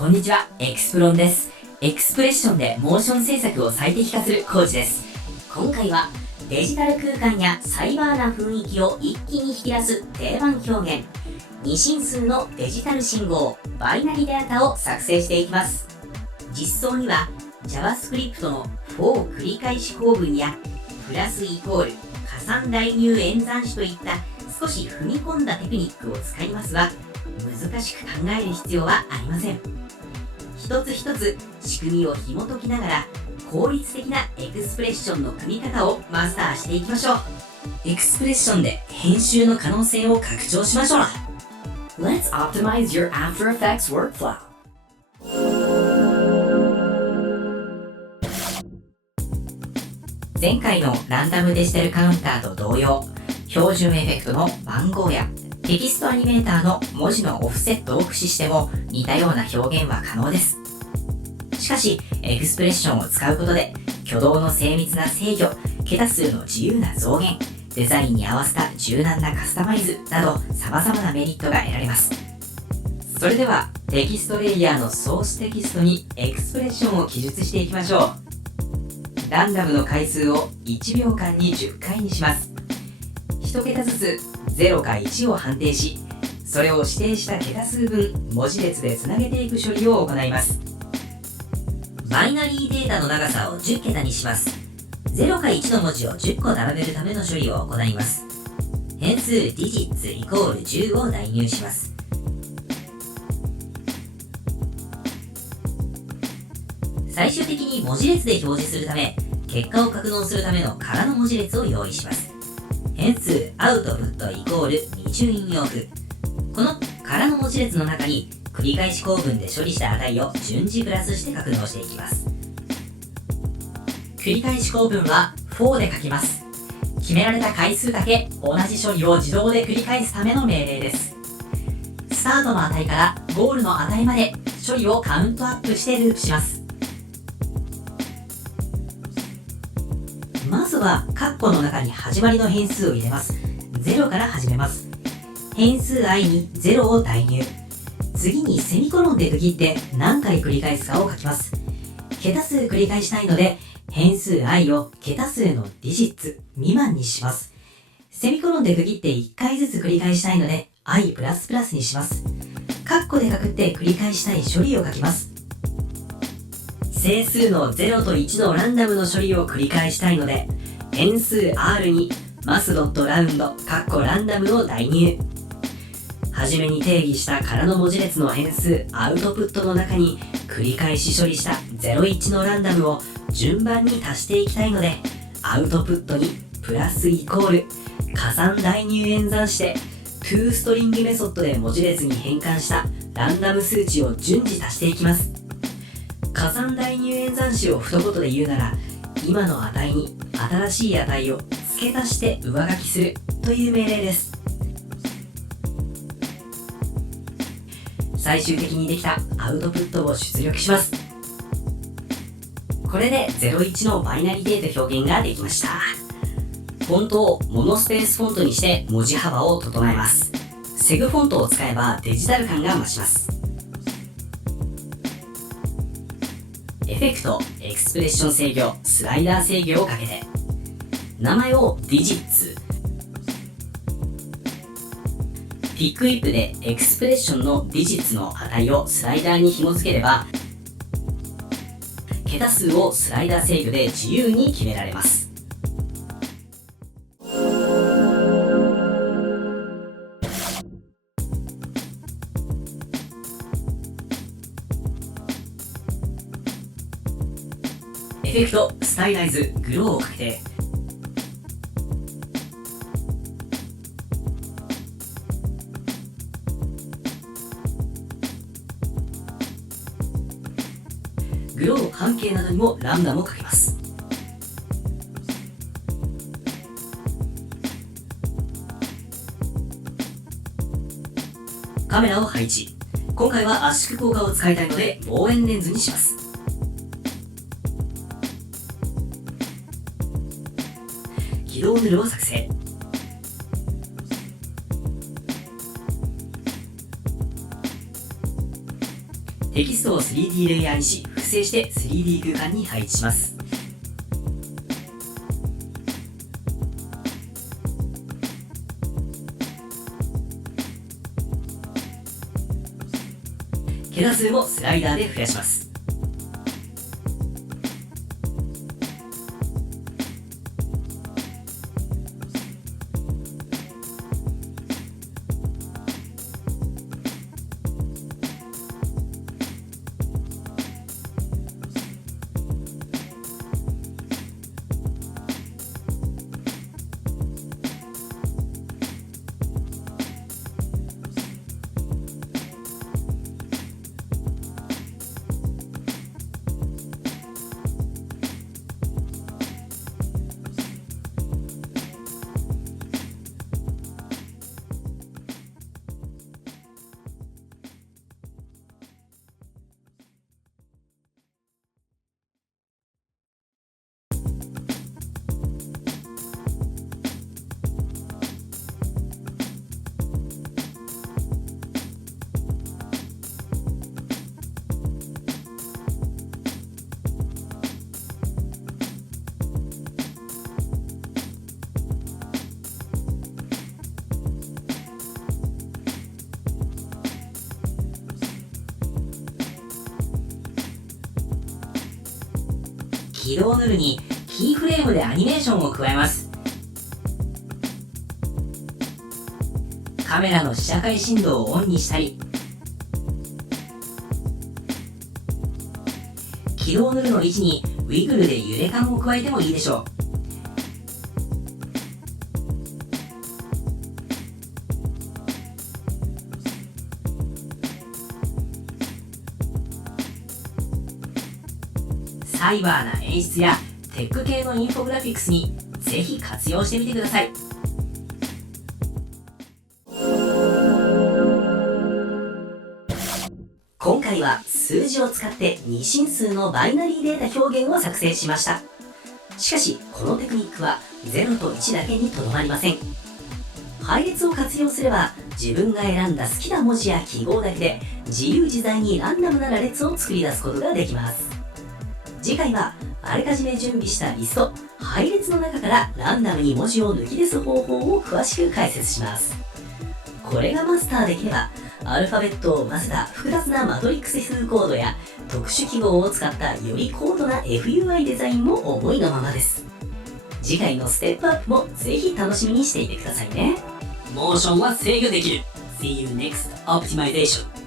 こんにちは、エクスプロンです。エクスプレッションでモーション制作を最適化するコーチです。今回はデジタル空間やサイバーな雰囲気を一気に引き出す定番表現、二進数のデジタル信号、バイナリデータを作成していきます。実装には JavaScript の for 繰り返し構文やプラスイコール、加算代入演算子といった少し踏み込んだテクニックを使いますが、難しく考える必要はありません。一つ一つ仕組みを紐解きながら効率的なエクスプレッションの組み方をマスターしていきましょう。エクスプレッションで編集の可能性を拡張しましょう。 Let's optimize your After Effects workflow. 前回のランダムデジタルカウンターと同様、標準エフェクトの番号やテキストアニメーターの文字のオフセットを駆使しても似たような表現は可能です。しかし、エクスプレッションを使うことで挙動の精密な制御、桁数の自由な増減、デザインに合わせた柔軟なカスタマイズなど様々なメリットが得られます。それではテキストレイヤーのソーステキストにエクスプレッションを記述していきましょう。ランダムの回数を1秒間に10回にします。1桁ずつ0か1を判定し、それを指定した桁数分文字列でつなげていく処理を行います。バイナリーデータの長さを10桁にします。0か1の文字を10個並べるための処理を行います。変数 digits イコール10を代入します。最終的に文字列で表示するため、結果を格納するための空の文字列を用意します。変数 output イコール二重引用符。この空の文字列の中に繰り返し構文で処理した値を順次プラスして格納していきます。繰り返し構文は for で書きます。決められた回数だけ同じ処理を自動で繰り返すための命令です。スタートの値からゴールの値まで処理をカウントアップしてループします。まずはカッコの中に始まりの変数を入れます。0から始めます。変数 i に0を代入。次にセミコロンで区切って何回繰り返すかを書きます。桁数繰り返したいので、変数 i を桁数の digits 未満にします。セミコロンで区切って1回ずつ繰り返したいので i++ にします。カッコでくくって繰り返したい処理を書きます。整数の0と1のランダムの処理を繰り返したいので、変数 r に mass.round ランダムを代入。はじめに定義した空の文字列の変数アウトプットの中に繰り返し処理した01のランダムを順番に足していきたいので、アウトプットにプラスイコール加算代入演算して toString メソッドで文字列に変換したランダム数値を順次足していきます。加算代入演算子を一言で言うなら、今の値に新しい値を付け足して上書きするという命令です。最終的にできたアウトプットを出力します。これで01のバイナリデータ表現ができました。フォントをモノスペースフォントにして文字幅を整えます。セグフォントを使えばデジタル感が増します。エフェクト、エクスプレッション制御、スライダー制御をかけて、名前を digits、ピックウィップでエクスプレッションの digits の値をスライダーに紐付ければ、桁数をスライダー制御で自由に決められます。エフェクト、スタイライズ、グローをかけて、グロー半径などにもランダムをかけます。カメラを配置。今回は圧縮効果を使いたいので望遠レンズにします。起動ヌルを作成。テキストを 3D レイヤーにし、複製して 3D 空間に配置します。桁数もスライダーで増やします。軌道ヌルにキーフレームでアニメーションを加えます。カメラの試写会振動をオンにしたり、軌道ヌルの位置にウィグルで揺れ感を加えてもいいでしょう。サイバーな演出やテック系のインフォグラフィックスにぜひ活用してみてください。今回は数字を使って2進数のバイナリーデータ表現を作成しました。しかしこのテクニックは0と1だけにとどまりません。配列を活用すれば自分が選んだ好きな文字や記号だけで自由自在にランダムな羅列を作り出すことができます。次回はあらかじめ準備したリスト、配列の中からランダムに文字を抜き出す方法を詳しく解説します。これがマスターできれば、アルファベットを混ぜた複雑なマトリックス風コードや特殊記号を使ったより高度な FUI デザインも思いのままです。次回のステップアップもぜひ楽しみにしていてくださいね。モーションは制御できる。See you next optimization.